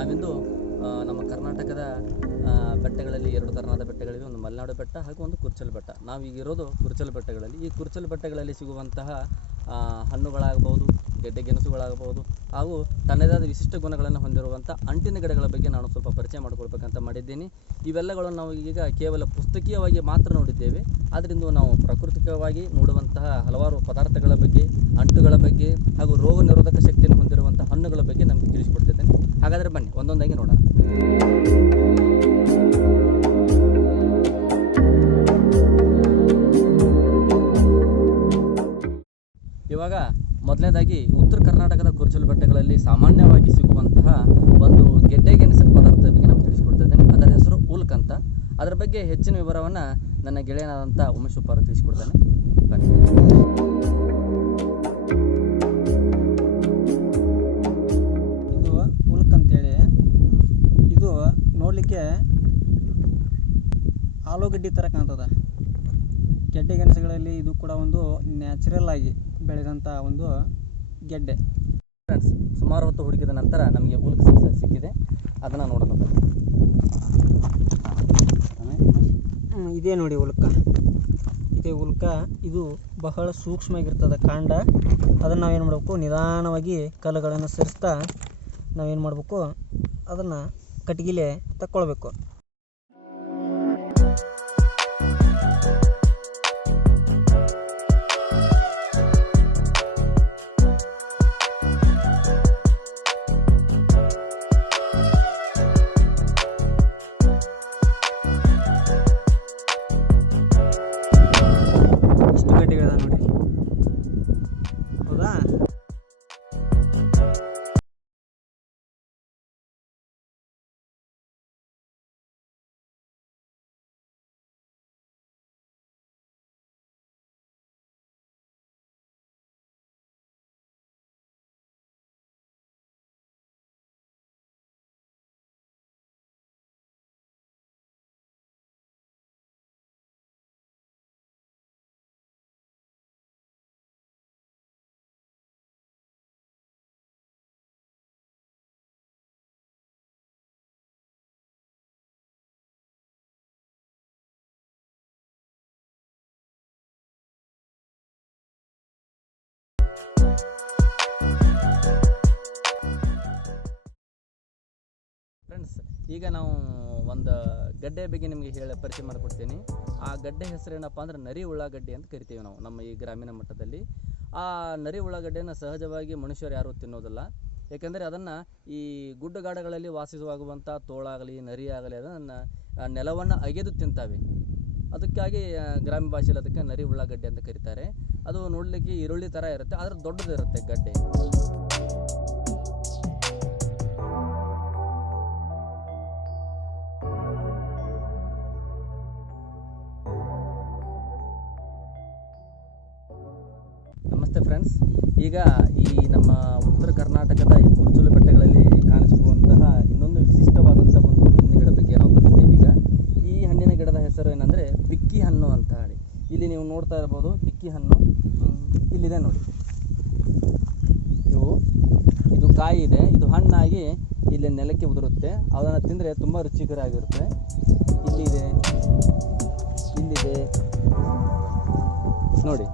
ನಾವಿಂದು ನಮ್ಮ ಕರ್ನಾಟಕದ ಬೆಟ್ಟಗಳಲ್ಲಿ, ಎರಡು ಥರನಾದ ಬೆಟ್ಟಗಳಿವೆ, ಒಂದು ಮಲೆನಾಡು ಬೆಟ್ಟ ಹಾಗೂ ಒಂದು ಕುರ್ಚಲ್ ಬೆಟ್ಟ. ನಾವೀಗಿರೋದು ಕುರ್ಚಲ್ ಬೆಟ್ಟಗಳಲ್ಲಿ. ಈ ಕುರ್ಚಲ್ ಬೆಟ್ಟಗಳಲ್ಲಿ ಸಿಗುವಂತಹ ಹಣ್ಣುಗಳಾಗಬಹುದು, ಗೆಡ್ಡೆ ಗೆಣಸುಗಳಾಗಬಹುದು ಹಾಗೂ ತನ್ನದಾದ ವಿಶಿಷ್ಟ ಗುಣಗಳನ್ನು ಹೊಂದಿರುವಂಥ ಅಂಟಿನ ಗಿಡಗಳ ಬಗ್ಗೆ ನಾನು ಸ್ವಲ್ಪ ಪರಿಚಯ ಮಾಡಿಕೊಳ್ಬೇಕಂತ ಮಾಡಿದ್ದೀನಿ. ಇವೆಲ್ಲಗಳನ್ನು ನಾವು ಈಗ ಕೇವಲ ಪುಸ್ತಕೀಯವಾಗಿ ಮಾತ್ರ ನೋಡಿದ್ದೇವೆ. ಆದ್ದರಿಂದ ನಾವು ಪ್ರಾಕೃತಿಕವಾಗಿ ನೋಡುವಂತಹ ಹಲವಾರು ಪದಾರ್ಥಗಳ ಬಗ್ಗೆ, ಅಂಟುಗಳ ಬಗ್ಗೆ ಹಾಗೂ ರೋಗನಿರೋಧಕ ಶಕ್ತಿಯನ್ನು ಹೊಂದಿರುವಂಥ ಹಣ್ಣುಗಳ ಬಗ್ಗೆ ನಮಗೆ ತಿಳಿಸಿಕೊಡ್ತಿದ್ದೇನೆ. ಹಾಗಾದರೆ ಬನ್ನಿ, ಒಂದೊಂದಾಗಿ ನೋಡೋಣ. ಇವಾಗ ಮೊದಲನೇದಾಗಿ ಉತ್ತರ ಕರ್ನಾಟಕದ ಕುರ್ಚಲು ಬೆಟ್ಟಗಳಲ್ಲಿ ಸಾಮಾನ್ಯವಾಗಿ ಸಿಗುವಂತಹ ಒಂದು ಗೆಡ್ಡೆ ಗೆಣಸಿನ ಪದಾರ್ಥದ ಬಗ್ಗೆ ನಾವು ತಿಳಿಸ್ಕೊಡ್ತಾ ಅದರ ಹೆಸರು ಉಲ್ಕ್ ಅಂತ. ಅದರ ಬಗ್ಗೆ ಹೆಚ್ಚಿನ ವಿವರವನ್ನು ನನ್ನ ಗೆಳೆಯನಾದಂಥ ಉಮೇಶ್ ಉಪ್ಪಾರು ತಿಳಿಸ್ಕೊಡ್ತಾನೆ. ಬನ್ನಿ. ಆಲೂಗಡ್ಡೆ ಥರ ಕಾಣ್ತದೆ. ಗೆಡ್ಡೆ ಗೆಣಸುಗಳಲ್ಲಿ ಇದು ಕೂಡ ಒಂದು ನ್ಯಾಚುರಲ್ ಆಗಿ ಬೆಳೆದಂಥ ಒಂದು ಗೆಡ್ಡೆ. ಫ್ರೆಂಡ್ಸ್ ಸುಮಾರು ಹೊತ್ತು ಹುಡುಕಿದ ನಂತರ ನಮಗೆ ಉಲ್ಕ್ ಸಿಕ್ಕಿದೆ. ಅದನ್ನು ನೋಡೋಣ ಇದೇ ನೋಡಿ ಉಲ್ಕ ಇದೇ ಉಲ್ಕ ಇದು ಬಹಳ ಸೂಕ್ಷ್ಮವಾಗಿರ್ತದೆ ಕಾಂಡ. ಅದನ್ನು ನಾವೇನು ಮಾಡಬೇಕು? ನಿಧಾನವಾಗಿ ಕಲ್ಲುಗಳನ್ನು ಸರಿಸ್ತಾ ನಾವೇನು ಮಾಡಬೇಕು? ಅದನ್ನು ಕಟ್ಗಿಲೆ ತಕ್ಕೊಳ್ಬೇಕು. ಇಷ್ಟು ಗಡ್ಡೆಗಳದ ನೋಡ್ರಿ ಈಗ ನಾವು ಒಂದು ಗಡ್ಡೆ ಬಗ್ಗೆ ನಿಮಗೆ ಹೇಳಿ ಪರಿಚಯ ಮಾಡಿಕೊಡ್ತೀನಿ. ಆ ಗಡ್ಡೆ ಹೆಸರು ಏನಪ್ಪ ಅಂದ್ರೆ ನರಿ ಉಳ್ಳಾಗಡ್ಡೆ ಅಂತ ಕರಿತೀವಿ ನಾವು ನಮ್ಮ ಈ ಗ್ರಾಮೀಣ ಮಟ್ಟದಲ್ಲಿ. ಆ ನರಿ ಉಳ್ಳಾಗಡ್ಡೆಯನ್ನು ಸಹಜವಾಗಿ ಮನುಷ್ಯರು ಯಾರೂ ತಿನ್ನೋದಿಲ್ಲ. ಏಕೆಂದರೆ ಅದನ್ನು ಈ ಗುಡ್ಡಗಾಡುಗಳಲ್ಲಿ ವಾಸಿಸುವಾಗುವಂಥ ತೋಳಾಗಲಿ ನರಿ ಆಗಲಿ ಅದನ್ನು ನೆಲವನ್ನು ಅಗೆದು ತಿಂತಾವೆ. ಅದಕ್ಕಾಗಿ ಗ್ರಾಮ ಭಾಷೆಯಲ್ಲಿ ಅದಕ್ಕೆ ನರಿ ಉಳ್ಳಾಗಡ್ಡೆ ಅಂತ ಕರೀತಾರೆ. ಅದು ನೋಡಲಿಕ್ಕೆ ಈರುಳ್ಳಿ ಥರ ಇರುತ್ತೆ, ಆದರೆ ದೊಡ್ಡದಿರುತ್ತೆ ಗಡ್ಡೆ. ನಮಸ್ತೆ ಫ್ರೆಂಡ್ಸ್ ಈಗ ಈ ನಮ್ಮ ಉತ್ತರ ಕರ್ನಾಟಕದ ಈ ಕುರ್ಚಲು ಬೆಟ್ಟಗಳಲ್ಲಿ ಕಾಣಿಸಿರುವಂತಹ ಇನ್ನೊಂದು ವಿಶಿಷ್ಟವಾದಂಥ ಒಂದು ಹಣ್ಣಿನ ಗಿಡ ಬಗ್ಗೆ ನಾವು ಕಲಿತೀವಿ ಈಗ. ಈ ಹಣ್ಣಿನ ಗಿಡದ ಹೆಸರು ಏನಂದರೆ ಬಿಕ್ಕಿ ಹಣ್ಣು ಅಂತ ಹೇಳಿ. ಇಲ್ಲಿ ನೀವು ನೋಡ್ತಾ ಇರ್ಬೋದು ಬಿಕ್ಕಿ ಹಣ್ಣು. ಇಲ್ಲಿದೆ ನೋಡಿ. ಇವು ಇದು ಕಾಯಿ ಇದೆ. ಇದು ಹಣ್ಣಾಗಿ ಇಲ್ಲಿ ನೆಲಕ್ಕೆ ಉದುರುತ್ತೆ. ಅದನ್ನು ತಿಂದರೆ ತುಂಬ ರುಚಿಕರ ಆಗಿರುತ್ತೆ ಇಲ್ಲಿದೆ ಇಲ್ಲಿದೆ. ನೋಡಿ.